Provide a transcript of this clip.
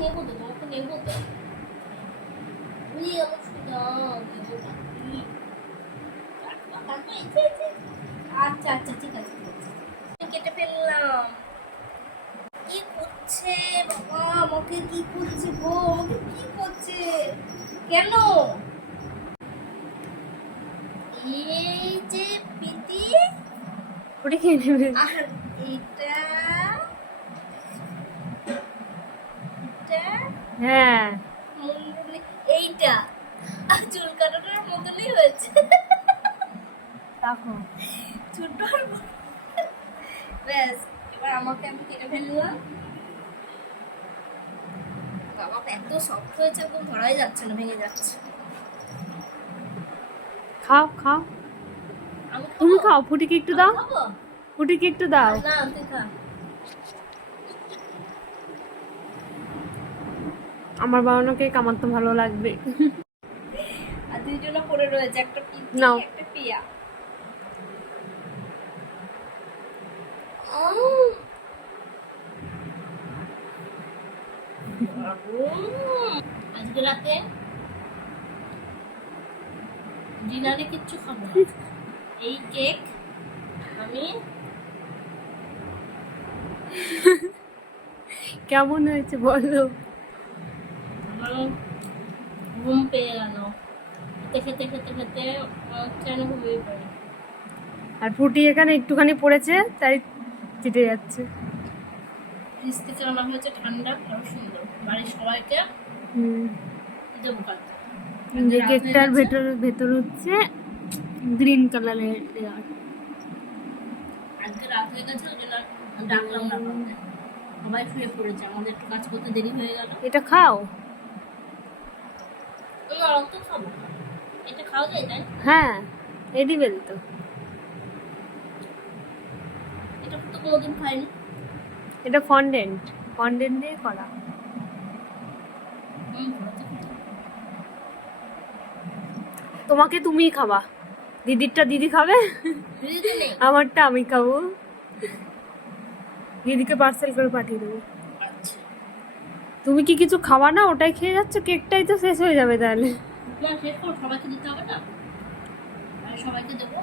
নেবো তো, তোমাকে নেবো তো। আচ্ছা আচ্ছা ঠিক আছে কেটে ফেললাম। কি করছে বাবা, আমাকে কি করছে গো, আমাকে কি করছে কেন? এই যে পিটি, ওটা খেয়ে নেবে। আর এটা হ্যাঁ মুন্ডুলি, এইটা চুল কাটানোর মতনই হয়েছে। দেখো ছোট আর বড়। ব্যাস, এবার আমাকে আমি কেটে ফেললাম। বাবা এত সফট হয়েছে, একদম ধরাই যাচ্ছে না, ভেঙে যাচ্ছে। খাও খাও, আমি তুমি খাবো? খাও, ফুটিকে একটু দাও, খাবো? ফুটিকে একটু দাও। না তুই খা। আমার বানানো কেক আমার তো ভালো লাগবে। আর দুইজনে পড়ে রয়েছে, একটা পিটি নাও। একটা পিয়া। আজকে রাতে ডিনারে কিচ্ছু খাবো না, এই কেক আমি। কেমন হয়েছে বলো? আমার ঘুম পেয়ে গেল, খেতে খেতে খেতে খেতে কেন ঘুমিয়ে পড়ি। আর ফুটি এখানে একটুখানি পড়েছে তাই চিটে যাচ্ছে। ফ্রিজ থেকে আনা হয়েছে ঠান্ডা, আরো সুন্দর, বাড়ির সবাইকে দেবো কালকে। যে কেকটার ভেতর হচ্ছে গ্রিন কালারের লেয়ার। আজকে রাত হয়ে গেছে, ওই জন্য ডাকলাম না কাউকে, সবাই শুয়ে পড়েছে, আমাদের একটু কাজ করতে দেরি হয়ে গেল। এটা খাও। তো খাবো, এটা খাওয়া যায় তাই? হ্যাঁ এডিবেল তো। এটা তো কোনোদিন খাইনি। এটা ফন্ডেন্ট, ফন্ডেন্ট দিয়ে করা। তোমাকে তুমিই খাবা, দিদিরটা দিদি খাবে, দিদি তো নেই। আমারটা আমি খাবো। দিদিকে পার্সেল করে পাঠিয়ে দেবো। আচ্ছা তুমি কি কিছু খাওয়া না, ওটাই খেয়ে যাচ্ছ? কেকটাই তো শেষ হয়ে যাবে তাহলে। না, শেষ করো, সবাইকে দিতে হবে না, আমি সবাইকে দেবো।